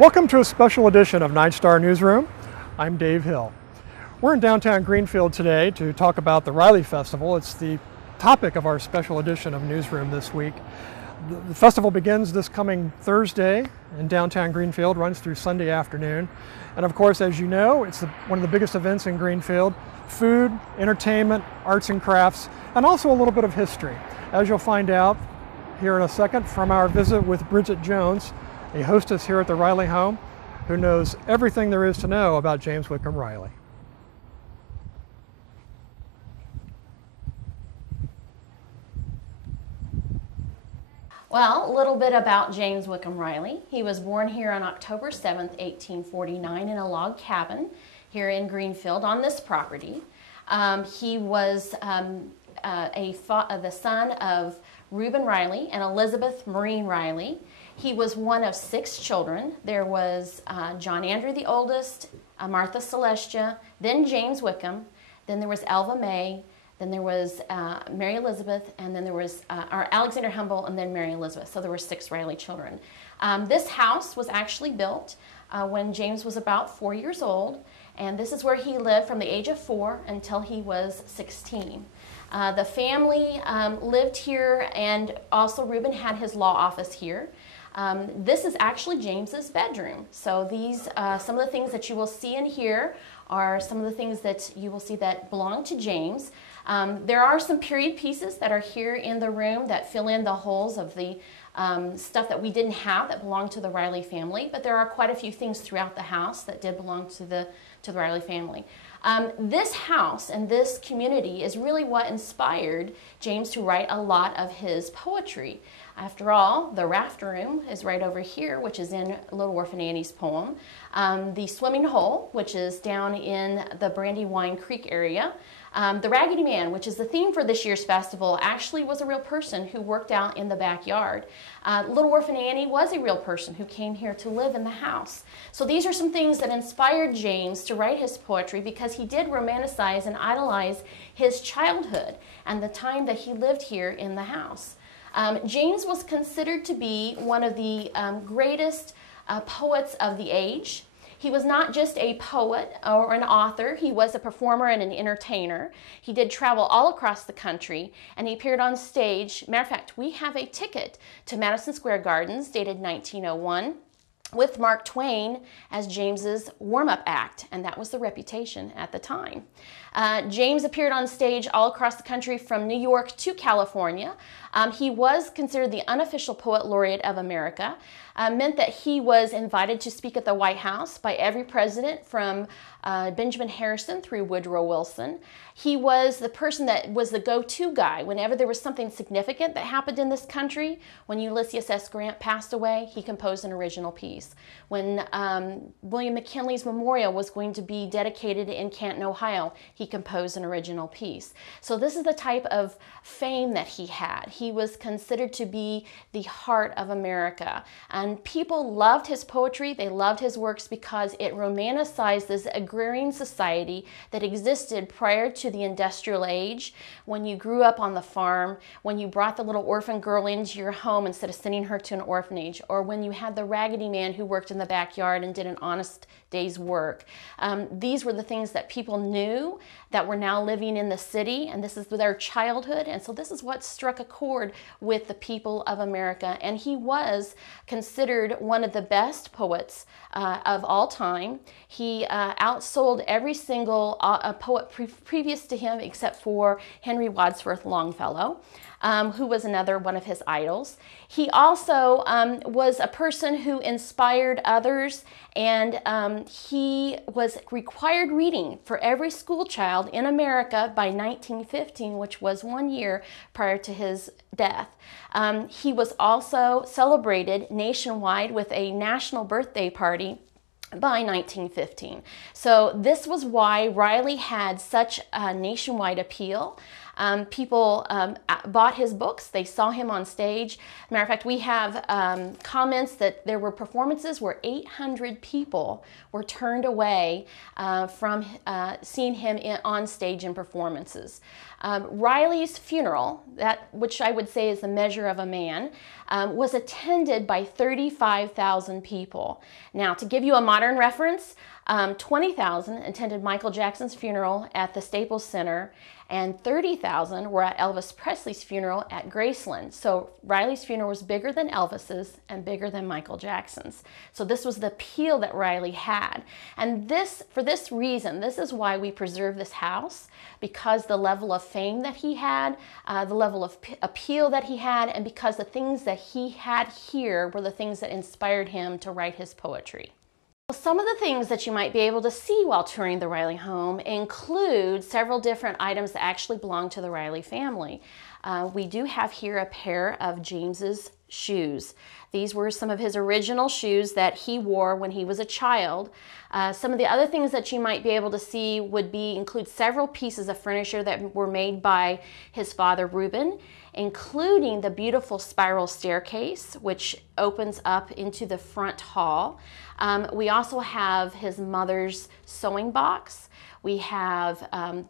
Welcome to a special edition of 9-Star Newsroom. I'm Dave Hill. We're in downtown Greenfield today to talk about the Riley Festival. It's the topic of our special edition of Newsroom this week. The festival begins this coming Thursday in downtown Greenfield, runs through Sunday afternoon. And of course, as you know, it's one of the biggest events in Greenfield. Food, entertainment, arts and crafts, and also a little bit of history. As you'll find out here in a second from our visit with Bridget Jones, a hostess here at the Riley home, who knows everything there is to know about James Whitcomb Riley. Well, a little bit about James Whitcomb Riley. He was born here on October 7th, 1849 in a log cabin here in Greenfield on this property. He was the son of Reuben Riley and Elizabeth Maureen Riley. He was one of 6 children. There was John Andrew, the oldest, Martha Celestia, then James Whitcomb, then there was Elva May, then there was Mary Elizabeth, and then there was Alexander Humble, and then Mary Elizabeth. So there were 6 Riley children. This house was actually built when James was about 4 years old, and this is where he lived from the age of 4 until he was 16. The family lived here, and also Reuben had his law office here. This is actually James's bedroom. So these, some of the things that you will see in here are some of the things that you will see that belong to James. There are some period pieces that are here in the room that fill in the holes of the stuff that we didn't have that belonged to the Riley family, but there are quite a few things throughout the house that did belong to the Riley family. This house and this community is really what inspired James to write a lot of his poetry. After all, the raft room is right over here, which is in Little Orphan Annie's poem. The swimming hole, which is down in the Brandywine Creek area. The Raggedy Man, which is the theme for this year's festival, actually was a real person who worked out in the backyard. Little Orphan Annie was a real person who came here to live in the house. So these are some things that inspired James to write his poetry, because he did romanticize and idolize his childhood and the time that he lived here in the house. James was considered to be one of the greatest poets of the age. He was not just a poet or an author, he was a performer and an entertainer. He did travel all across the country, and he appeared on stage. Matter of fact, we have a ticket to Madison Square Gardens dated 1901 with Mark Twain as James's warm-up act, and that was the reputation at the time. James appeared on stage all across the country from New York to California. He was considered the unofficial poet laureate of America. Meant that he was invited to speak at the White House by every president from Benjamin Harrison through Woodrow Wilson. He was the person that was the go-to guy whenever there was something significant that happened in this country. When Ulysses S. Grant passed away, he composed an original piece. When William McKinley's memorial was going to be dedicated in Canton, Ohio, he composed an original piece. So this is the type of fame that he had. He was considered to be the heart of America. And people loved his poetry, they loved his works because it romanticized this agrarian society that existed prior to the industrial age, when you grew up on the farm, when you brought the little orphan girl into your home instead of sending her to an orphanage, or when you had the Raggedy Man who worked in the backyard and did an honest day's work. These were the things that people knew that were now living in the city, and this is their childhood, and so this is what struck a chord with the people of America. And he was considered one of the best poets of all time. He outsold every single poet previous to him except for Henry Wadsworth Longfellow, who was another one of his idols. He also was a person who inspired others, and he was required reading for every school child in America by 1915, which was 1 year prior to his death. He was also celebrated nationwide with a national birthday party by 1915. So this was why Riley had such a nationwide appeal. People bought his books. They saw him on stage. Matter of fact, we have comments that there were performances where 800 people were turned away from seeing him on stage in performances. Riley's funeral, which I would say is the measure of a man, was attended by 35,000 people. Now, to give you a modern reference, 20,000 attended Michael Jackson's funeral at the Staples Center, and 30,000 were at Elvis Presley's funeral at Graceland. So Riley's funeral was bigger than Elvis's and bigger than Michael Jackson's. So this was the appeal that Riley had. And for this reason, this is why we preserve this house, because the level of fame that he had, the level of appeal that he had, and because the things that he had here were the things that inspired him to write his poetry. Some of the things that you might be able to see while touring the Riley home include several different items that actually belong to the Riley family. We do have here a pair of James's shoes. These were some of his original shoes that he wore when he was a child. Some of the other things that you might be able to see would include several pieces of furniture that were made by his father, Reuben, including the beautiful spiral staircase, which opens up into the front hall. We also have his mother's sewing box. We have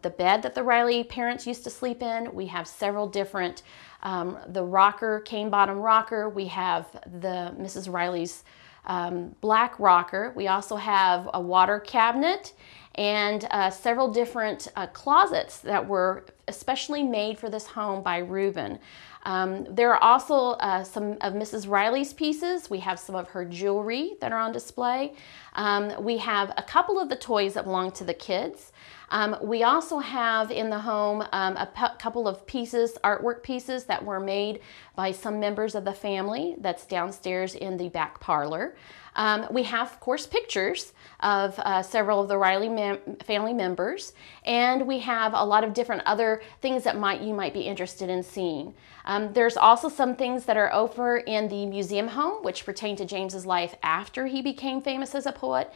the bed that the Riley parents used to sleep in. We have several different, the rocker, cane bottom rocker. We have the Mrs. Riley's black rocker. We also have a water cabinet and several different closets that were especially made for this home by Reuben. There are also some of Mrs. Riley's pieces. We have some of her jewelry that are on display. We have a couple of the toys that belong to the kids. We also have in the home a couple of pieces, artwork pieces that were made by some members of the family. That's downstairs in the back parlor. We have, of course, pictures of several of the Riley family members, and we have a lot of different other things that you might be interested in seeing. There's also some things that are over in the museum home, which pertain to James's life after he became famous as a poet,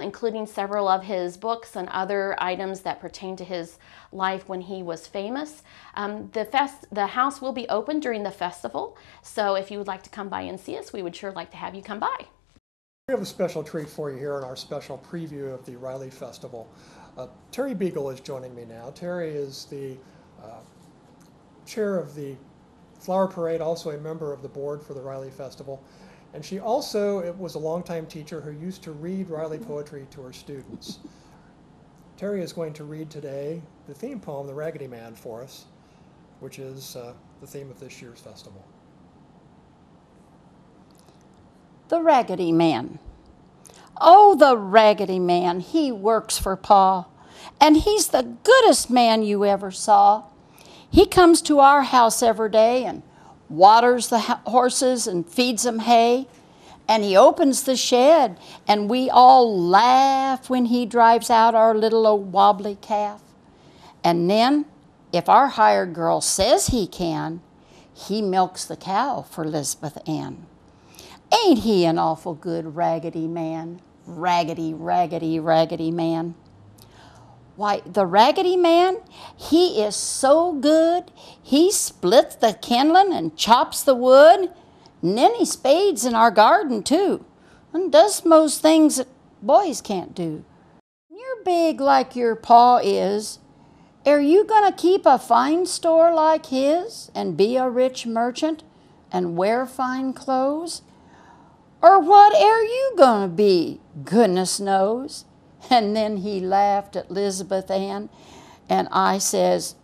including several of his books and other items that pertain to his life when he was famous. The house will be open during the festival, so if you would like to come by and see us, we would sure like to have you come by. We have a special treat for you here in our special preview of the Riley Festival. Terry Beagle is joining me now. Terry is the chair of the Flower Parade, also a member of the board for the Riley Festival. And she also was a longtime teacher who used to read Riley poetry to her students. Terry is going to read today the theme poem, The Raggedy Man, for us, which is the theme of this year's festival. The Raggedy Man. Oh, the Raggedy Man, he works for Pa, and he's the goodest man you ever saw. He comes to our house every day and waters the horses and feeds them hay, and he opens the shed, and we all laugh when he drives out our little old wobbly calf. And then, if our hired girl says he can, he milks the cow for Elizabeth Ann. Ain't he an awful good Raggedy Man? Raggedy, raggedy, raggedy man. Why, the Raggedy Man, he is so good. He splits the kindling and chops the wood, and then he spades in our garden too, and does most things that boys can't do. You're big like your pa is. Are you gonna keep a fine store like his and be a rich merchant and wear fine clothes? Or what are you gonna be, goodness knows? And then he laughed at Elizabeth Ann, and I says,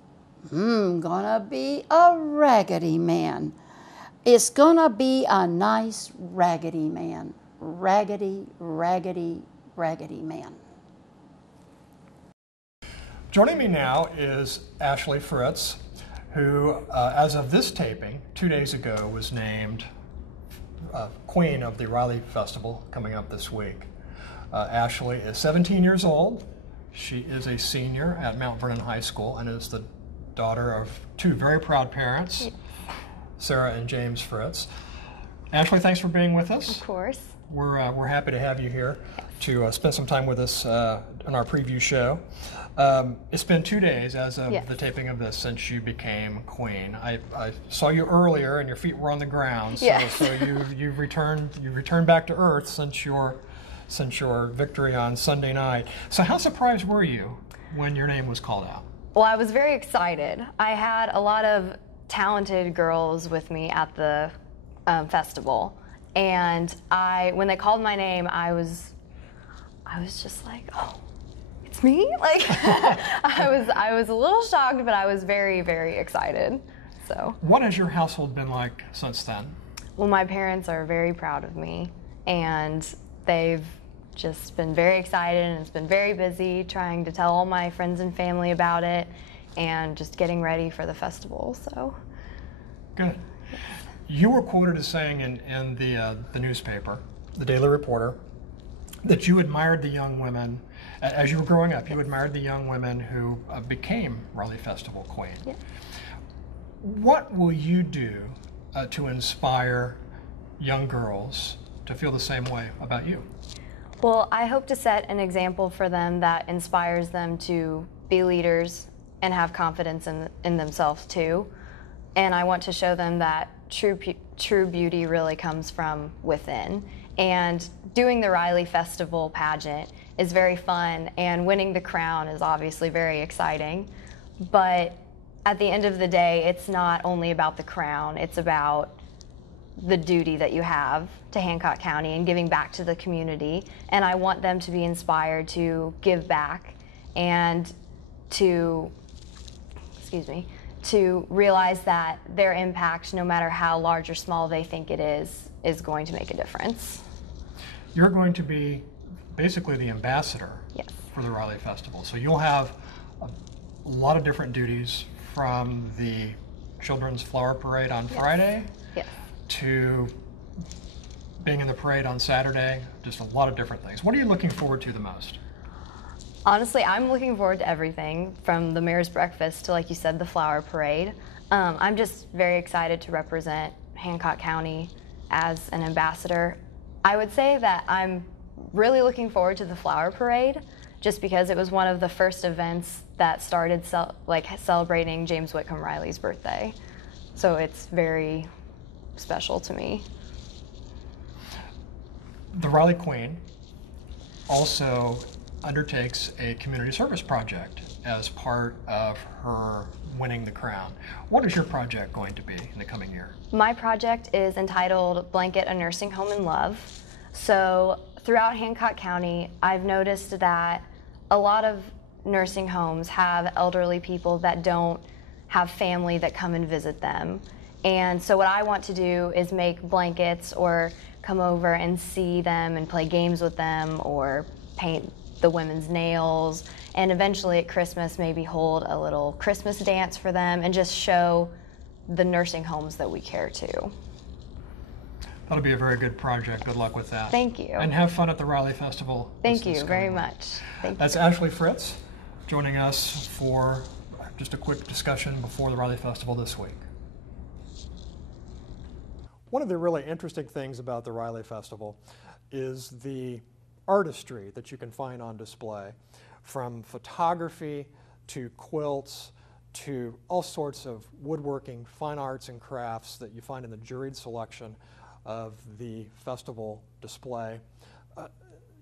gonna be a Raggedy Man. It's gonna be a nice Raggedy Man. Raggedy, raggedy, raggedy man. Joining me now is Ashley Fritz, who, as of this taping, 2 days ago, was named Queen of the Riley Festival coming up this week. Ashley is 17 years old. She is a senior at Mount Vernon High School and is the daughter of two very proud parents, Sarah and James Fritz. Ashley, thanks for being with us. Of course. We're happy to have you here to spend some time with us on our preview show. It's been 2 days as of the taping of this since you became queen. I saw you earlier and your feet were on the ground, so you've returned back to earth since your victory on Sunday night. So how surprised were you when your name was called out? Well, I was very excited. I had a lot of talented girls with me at the festival, and when they called my name, I was just like, oh, it's me? Like, I was a little shocked, but I was very, very excited. So. What has your household been like since then? Well, my parents are very proud of me, and they've just been very excited, and it's been very busy trying to tell all my friends and family about it and just getting ready for the festival. So. Good. You were quoted as saying in the newspaper, the Daily Reporter, that you admired the young women, as you were growing up, you admired the young women who became Riley Festival Queen. Yeah. What will you do to inspire young girls to feel the same way about you? Well, I hope to set an example for them that inspires them to be leaders and have confidence in themselves too. And I want to show them that true beauty really comes from within. And doing the Riley Festival pageant is very fun, and winning the crown is obviously very exciting. But at the end of the day, it's not only about the crown, it's about the duty that you have to Hancock County and giving back to the community. And I want them to be inspired to give back and to realize that their impact, no matter how large or small they think it is going to make a difference. You're going to be basically the ambassador for the Riley Festival. So you'll have a lot of different duties, from the Children's Flower Parade on Friday to being in the parade on Saturday, just a lot of different things. What are you looking forward to the most? Honestly, I'm looking forward to everything, from the Mayor's Breakfast to, like you said, the Flower Parade. I'm just very excited to represent Hancock County as an ambassador. I would say that I'm really looking forward to the Flower Parade, just because it was one of the first events that started celebrating James Whitcomb Riley's birthday. So it's very special to me. The Riley Queen also undertakes a community service project as part of her winning the crown. What is your project going to be in the coming year? My project is entitled Blanket a Nursing Home in Love. So throughout Hancock County, I've noticed that a lot of nursing homes have elderly people that don't have family that come and visit them. And so what I want to do is make blankets, or come over and see them and play games with them, or paint the women's nails, and eventually at Christmas maybe hold a little Christmas dance for them and just show the nursing homes that we care to. That'll be a very good project. Good luck with that. Thank you. And have fun at the Riley Festival. Thank you very much. Thank you. That's Ashley Fritz joining us for just a quick discussion before the Riley Festival this week. One of the really interesting things about the Riley Festival is the artistry that you can find on display, from photography to quilts to all sorts of woodworking, fine arts and crafts that you find in the juried selection of the festival display.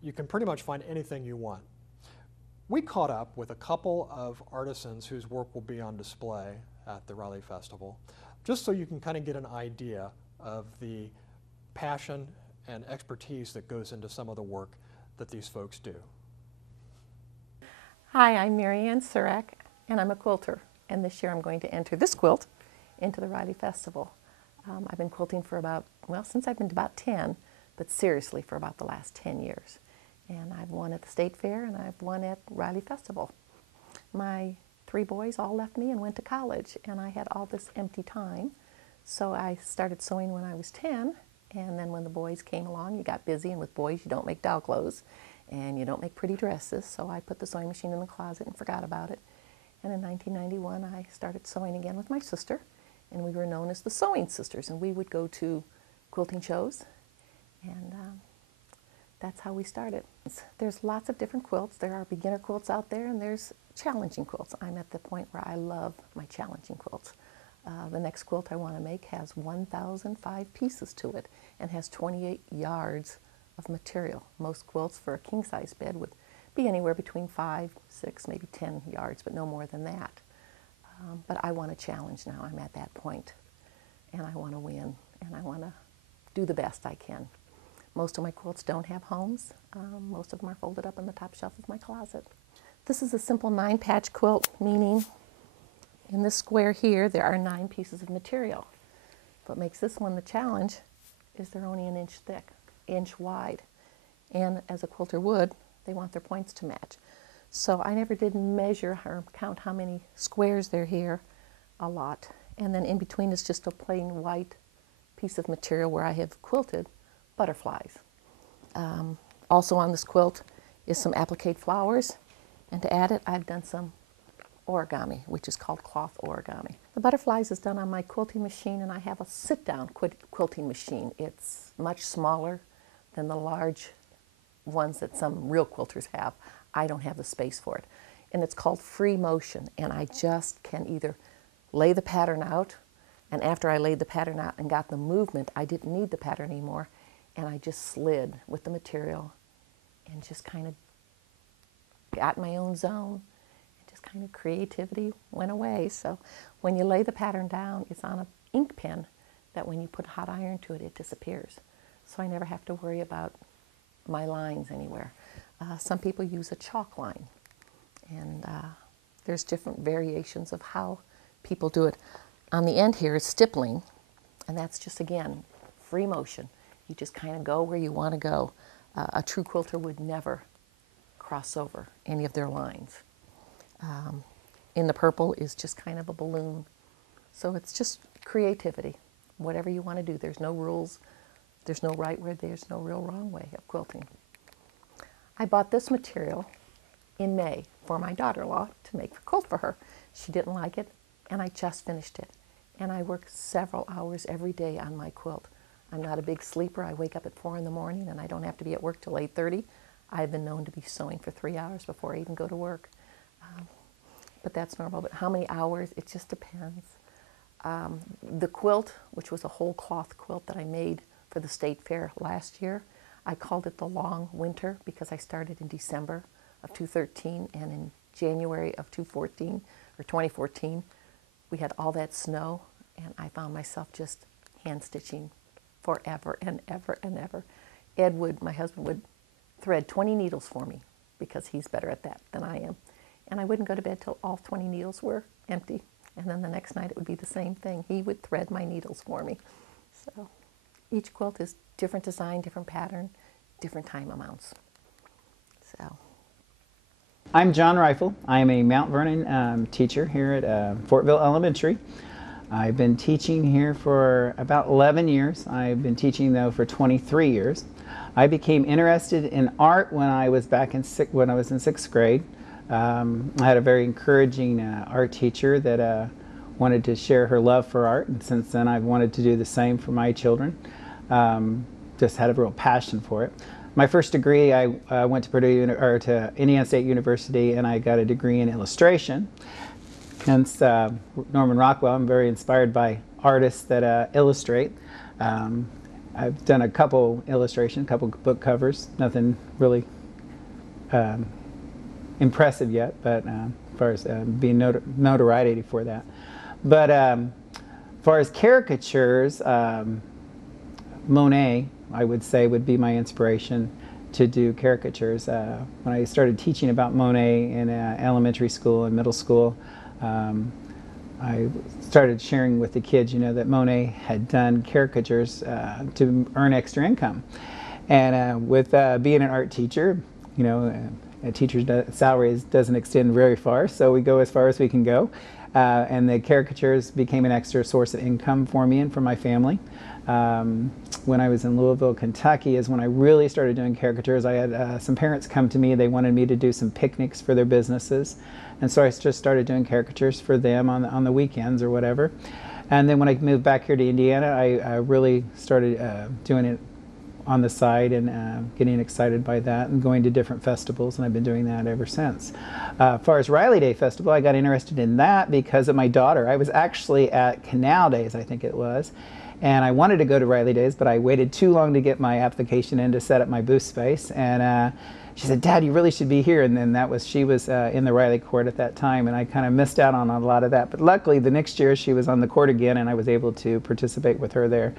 You can pretty much find anything you want. We caught up with a couple of artisans whose work will be on display at the Riley Festival, just so you can kind of get an idea of the passion and expertise that goes into some of the work that these folks do. Hi, I'm Mary Ann Surek, and I'm a quilter. And this year I'm going to enter this quilt into the Riley Festival. I've been quilting for since I've been about 10, but seriously for about the last 10 years. And I've won at the State Fair, and I've won at Riley Festival. My 3 boys all left me and went to college, and I had all this empty time. So I started sewing when I was 10, and then when the boys came along, you got busy, and with boys you don't make doll clothes, and you don't make pretty dresses, so I put the sewing machine in the closet and forgot about it. And in 1991, I started sewing again with my sister, and we were known as the Sewing Sisters, and we would go to quilting shows, and that's how we started. There's lots of different quilts. There are beginner quilts out there, and there's challenging quilts. I'm at the point where I love my challenging quilts. The next quilt I want to make has 1,005 pieces to it and has 28 yards of material. Most quilts for a king-size bed would be anywhere between 5, 6, maybe 10 yards, but no more than that. But I want a challenge now. I'm at that point, and I want to win, and I want to do the best I can. Most of my quilts don't have homes. Most of them are folded up on the top shelf of my closet. This is a simple 9-patch quilt, meaning in this square here there are 9 pieces of material. What makes this one the challenge is they're only an inch thick, inch wide. And as a quilter would, they want their points to match. So I never did measure or count how many squares there are here, a lot. And then in between is just a plain white piece of material where I have quilted butterflies. Also on this quilt is some applique flowers, and to add it I've done some origami, which is called cloth origami. The butterflies is done on my quilting machine, and I have a sit-down quilting machine. It's much smaller than the large ones that some real quilters have. I don't have the space for it. And it's called free motion, and I just can either lay the pattern out, and after I laid the pattern out and got the movement, I didn't need the pattern anymore, and I just slid with the material and just kind of got my own zone, and just kind of creativity went away. So when you lay the pattern down, it's on an ink pen that when you put hot iron to it, it disappears. So I never have to worry about my lines anywhere. Some people use a chalk line, and there's different variations of how people do it. On the end here is stippling, and that's just, again, free motion. You just kind of go where you want to go. A true quilter would never cross over any of their lines. In the purple is just kind of a balloon. So it's just creativity. Whatever you want to do. There's no rules. There's no right way. There's no real wrong way of quilting. I bought this material in May for my daughter-in-law to make a quilt for her. She didn't like it, and I just finished it. And I work several hours every day on my quilt. I'm not a big sleeper. I wake up at 4 in the morning, and I don't have to be at work till 8:30. I've been known to be sewing for 3 hours before I even go to work. But that's normal. But how many hours? It just depends. The quilt, which was a whole cloth quilt that I made for the state fair last year, I called it the long winter because I started in December of 2013, and in January of 2014, we had all that snow, and I found myself just hand stitching forever and ever and ever. Ed would, my husband, would thread 20 needles for me because he's better at that than I am. And I wouldn't go to bed till all 20 needles were empty. And then the next night it would be the same thing. He would thread my needles for me. So each quilt is different design, different pattern, different time amounts. So. I'm John Rifle. I am a Mount Vernon teacher here at Fortville Elementary. I've been teaching here for about 11 years. I've been teaching though for 23 years. I became interested in art when I was in 6th grade. I had a very encouraging art teacher that wanted to share her love for art, and since then I've wanted to do the same for my children. Just had a real passion for it. My first degree, I went to to Indiana State University, and I got a degree in illustration. Hence Norman Rockwell. I'm very inspired by artists that illustrate. I've done a couple illustrations, a couple book covers, nothing really impressive yet, but as far as being notoriety for that. But as far as caricatures, Monet, I would say, would be my inspiration to do caricatures. When I started teaching about Monet in elementary school and middle school, I started sharing with the kids, that Monet had done caricatures to earn extra income. And with being an art teacher, a teacher's salary doesn't extend very far, so we go as far as we can go. And the caricatures became an extra source of income for me and for my family. When I was in Louisville, Kentucky is when I really started doing caricatures. I had some parents come to me. They wanted me to do some picnics for their businesses. And so I just started doing caricatures for them on the weekends or whatever. And then when I moved back here to Indiana, I really started doing it on the side and getting excited by that and going to different festivals, and I've been doing that ever since. As far as Riley Day Festival, I got interested in that because of my daughter. I was actually at Canal Days, I think it was, and I wanted to go to Riley Days, but I waited too long to get my application in to set up my booth space, and she said, "Dad, you really should be here." And then she was in the Riley court at that time, and I kind of missed out on a lot of that. But luckily, the next year she was on the court again, and I was able to participate with her there.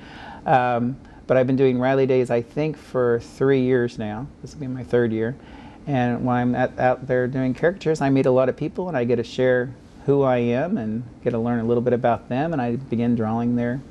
But I've been doing Riley Days, I think, for 3 years now. This will be my 3rd year. And when I'm out there doing caricatures, I meet a lot of people, and I get to share who I am and get to learn a little bit about them, and I begin drawing their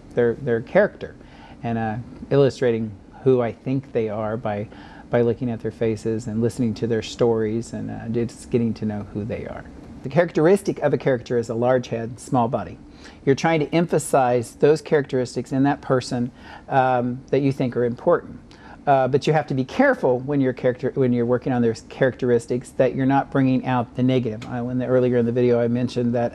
character and illustrating who I think they are by looking at their faces and listening to their stories and just getting to know who they are. The characteristic of a caricature is a large head, small body. You're trying to emphasize those characteristics in that person that you think are important. But you have to be careful when you're working on their characteristics that you're not bringing out the negative. Earlier in the video I mentioned that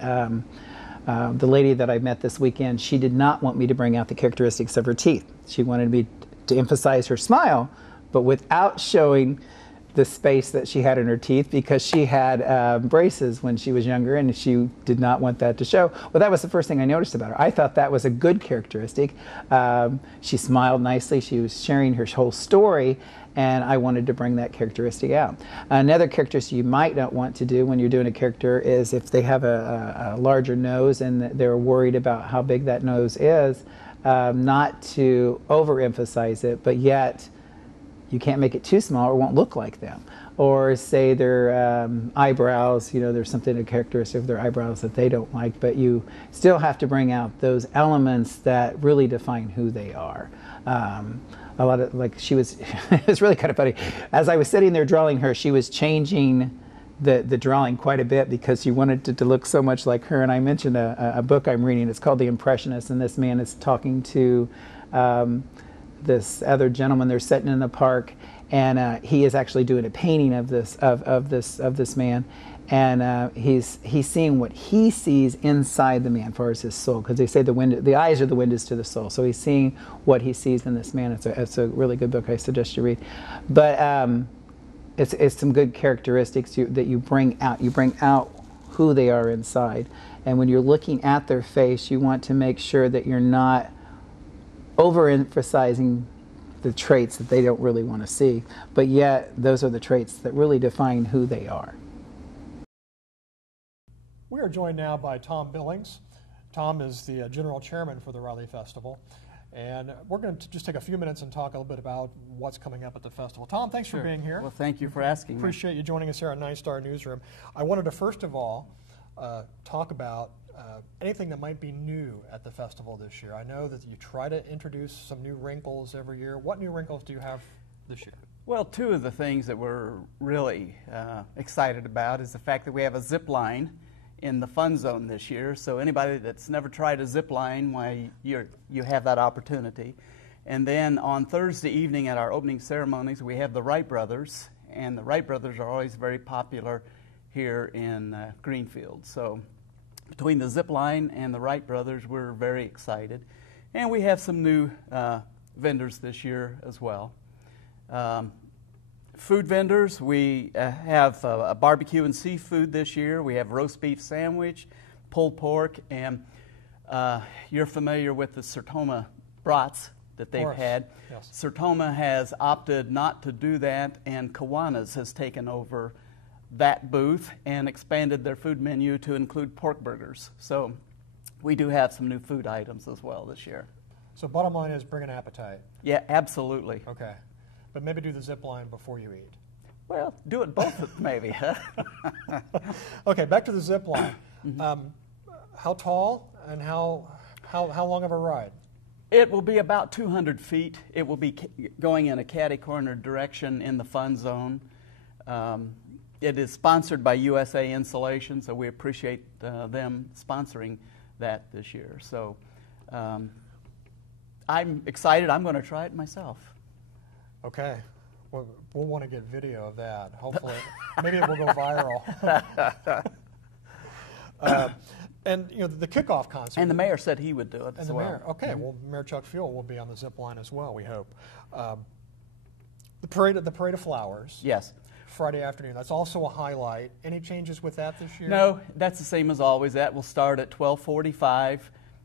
the lady that I met this weekend, she did not want me to bring out the characteristics of her teeth. She wanted me to emphasize her smile, but without showing the space that she had in her teeth, because she had braces when she was younger and she did not want that to show. Well, that was the first thing I noticed about her. I thought that was a good characteristic. She smiled nicely, she was sharing her whole story, and I wanted to bring that characteristic out. Another characteristic you might not want to do when you're doing a character is if they have a larger nose and they're worried about how big that nose is, not to overemphasize it, but yet you can't make it too small or it won't look like them. Or say their eyebrows, there's something characteristic of their eyebrows that they don't like, but you still have to bring out those elements that really define who they are. A lot of, like, she was, it was really kind of funny. As I was sitting there drawing her, she was changing the drawing quite a bit because she wanted it to look so much like her. And I mentioned a book I'm reading, it's called The Impressionists, and this man is talking to this other gentleman. They're sitting in the park, and he is actually doing a painting of this man, and he's seeing what he sees inside the man, as far as his soul, because they say the eyes are the windows to the soul. So he's seeing what he sees in this man. It's a really good book. I suggest you read, but it's some good characteristics that you bring out. You bring out who they are inside, and when you're looking at their face, you want to make sure that you're not overemphasizing the traits that they don't really want to see, but yet those are the traits that really define who they are. We are joined now by Tom Billings. Tom is the general chairman for the Riley Festival, and we're going to just take a few minutes and talk a little bit about what's coming up at the festival. Tom, thanks for being here. Well, thank you for asking me. Appreciate you joining us here at 9-Star Newsroom. I wanted to first of all talk about anything that might be new at the festival this year. I know that you try to introduce some new wrinkles every year. What new wrinkles do you have this year? Well, two of the things that we're really excited about is the fact that we have a zip line in the fun zone this year. So anybody that's never tried a zip line, why you have that opportunity. And then on Thursday evening at our opening ceremonies, we have the Wright brothers, and the Wright brothers are always very popular here in Greenfield. So between the zip line and the Wright brothers, we're very excited. And we have some new vendors this year as well. Food vendors, we have a barbecue and seafood this year. We have roast beef sandwich, pulled pork, and you're familiar with the Sertoma brats that they've had. Yes. Sertoma has opted not to do that, and Kiwanis has taken over that booth and expanded their food menu to include pork burgers. So we do have some new food items as well this year. So bottom line is bring an appetite. Yeah, absolutely. Okay. But maybe do the zip line before you eat. Well, do it both maybe. Okay, back to the zip line. How tall and how long of a ride? It will be about 200 feet. It will be going in a catty-corner direction in the fun zone. It is sponsored by USA Insulation, so we appreciate them sponsoring that this year. So I'm excited. I'm going to try it myself. Okay. We'll want to get video of that. Hopefully, maybe it will go viral. And the kickoff concert. And the mayor said he would do it as well. Mayor, okay, well, Mayor Chuck Fuel will be on the zip line as well, we hope. The parade of flowers. Yes. Friday afternoon. That's also a highlight. Any changes with that this year? No, that's the same as always. That will start at 12:45,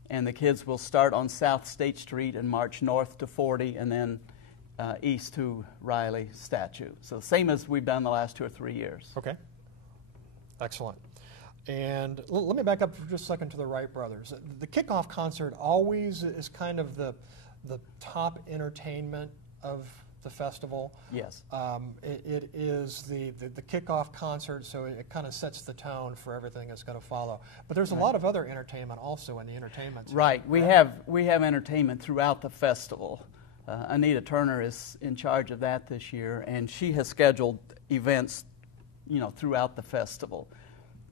and the kids will start on South State Street and march north to 40, and then east to Riley statue. So same as we've done the last 2 or 3 years. Okay. Excellent. And let me back up for just a second to the Wright brothers. The kickoff concert always is kind of the top entertainment of the festival. Yes. It is the kickoff concert, so it kind of sets the tone for everything that's going to follow. But there's a lot of other entertainment also in the entertainment. Right. We have entertainment throughout the festival. Anita Turner is in charge of that this year, and she has scheduled events, throughout the festival.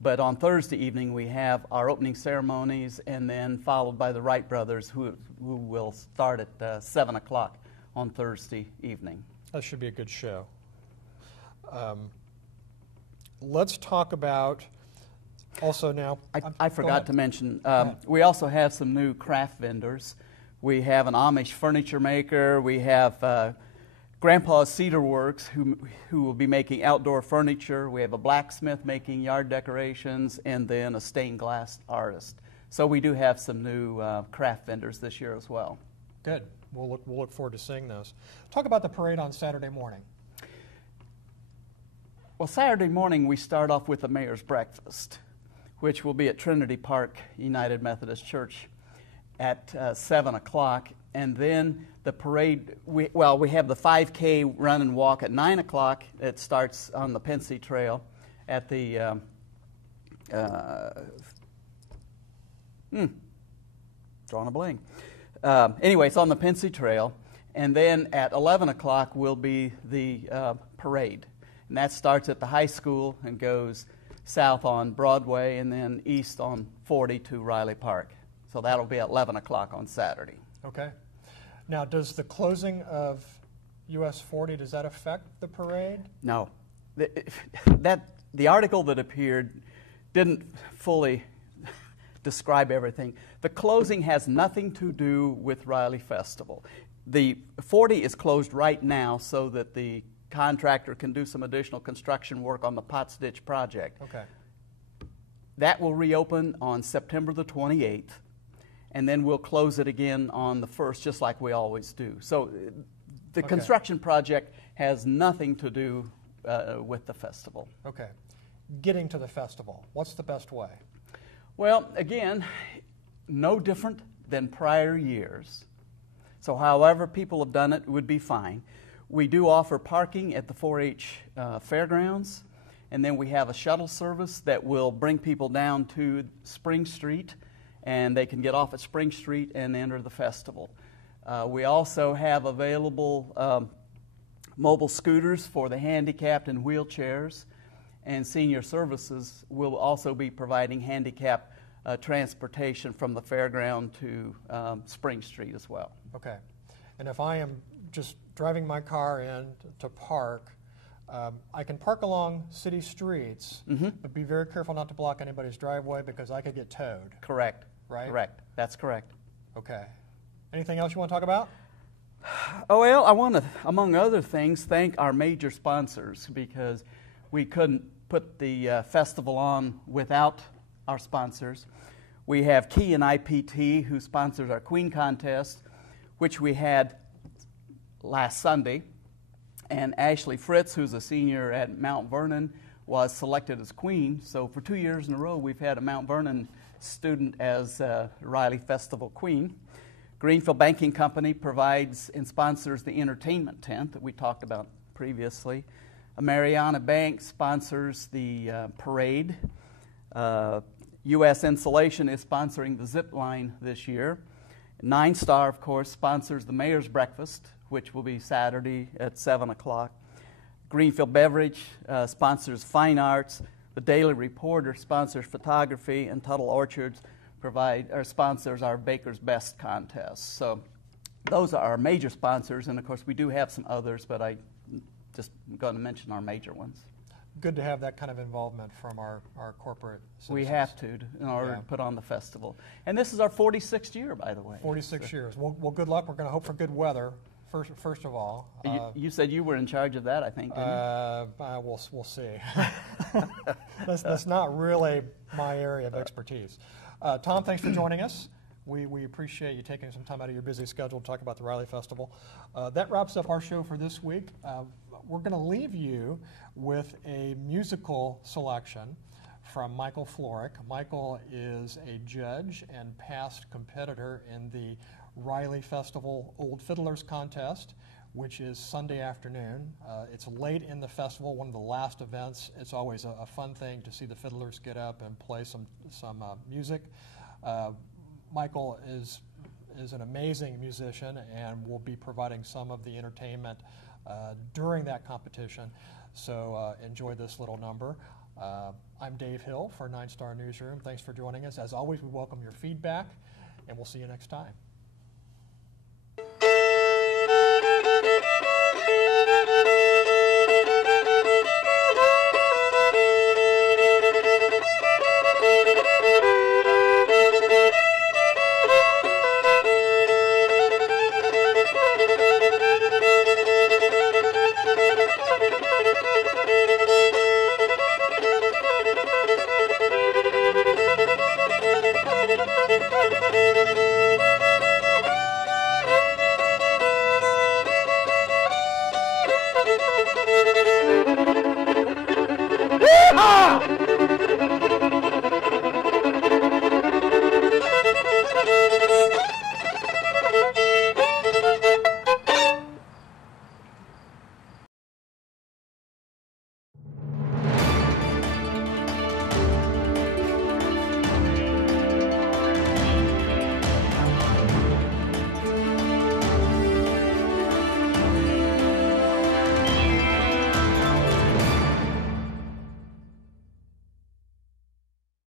But on Thursday evening, we have our opening ceremonies, and then followed by the Wright brothers, who will start at 7 o'clock on Thursday evening. That should be a good show. Let's talk about also now. I forgot to mention, we also have some new craft vendors. We have an Amish furniture maker. We have Grandpa's Cedar Works, who will be making outdoor furniture. We have a blacksmith making yard decorations, and then a stained glass artist. So we do have some new craft vendors this year as well. Good. We'll look forward to seeing those. Talk about the parade on Saturday morning. Well, Saturday morning we start off with the mayor's breakfast, which will be at Trinity Park United Methodist Church at 7 o'clock. And then the parade, we have the 5K run and walk at 9 o'clock. It starts on the Pensy Trail at the, drawing a blank. Anyway, it's on the Pensy Trail. And then at 11 o'clock will be the parade. And that starts at the high school and goes south on Broadway and then east on 40 to Riley Park. So that'll be at 11 o'clock on Saturday. Okay. Now, does the closing of US 40, does that affect the parade? No. The article that appeared didn't fully describe everything. The closing has nothing to do with Riley Festival. The 40 is closed right now so that the contractor can do some additional construction work on the Potts Ditch project. Okay. That will reopen on September the 28th, and then we'll close it again on the 1st, just like we always do. So the construction project has nothing to do with the festival. Okay. Getting to the festival, what's the best way? Well, again, no different than prior years. So however people have done it would be fine. We do offer parking at the 4-H fairgrounds, and then we have a shuttle service that will bring people down to Spring Street, and they can get off at Spring Street and enter the festival. We also have available mobile scooters for the handicapped and wheelchairs, and Senior Services will also be providing handicap transportation from the fairground to Spring Street as well. Okay. And if I am just driving my car in to park, I can park along city streets, but be very careful not to block anybody's driveway because I could get towed. Correct. Right? Correct. That's correct. Okay. Anything else you want to talk about? Oh, well, I want to, among other things, thank our major sponsors because we couldn't put the festival on without our sponsors. We have Key and IPT, who sponsors our Queen Contest, which we had last Sunday. And Ashley Fritz, who's a senior at Mount Vernon, was selected as Queen. So for 2 years in a row, we've had a Mount Vernon student as Riley Festival Queen. Greenfield Banking Company provides and sponsors the entertainment tent that we talked about previously. Mariana Bank sponsors the parade. U.S. Insulation is sponsoring the zip line this year. 9 Star, of course, sponsors the Mayor's Breakfast, which will be Saturday at 7 o'clock. Greenfield Beverage sponsors Fine Arts. The Daily Reporter sponsors photography, and Tuttle Orchards sponsors our Baker's Best contest. So those are our major sponsors, and of course we do have some others, but I just going to mention our major ones. good to have that kind of involvement from our corporate citizens. We have to in order to put on the festival. And this is our 46th year, by the way. 46 years. Well, good luck. We're going to hope for good weather, first of all. You said you were in charge of that, I think, didn't you? We'll see. That's not really my area of expertise. Tom, thanks for joining us. We appreciate you taking some time out of your busy schedule to talk about the Riley Festival. That wraps up our show for this week. We're going to leave you with a musical selection from Michael Florick. Michael is a judge and past competitor in the Riley Festival Old Fiddlers Contest, which is Sunday afternoon. It's late in the festival, one of the last events. It's always a fun thing to see the fiddlers get up and play some music. Michael is an amazing musician and will be providing some of the entertainment during that competition. So enjoy this little number. I'm Dave Hill for 9 Star Newsroom. Thanks for joining us. As always, we welcome your feedback, and we'll see you next time.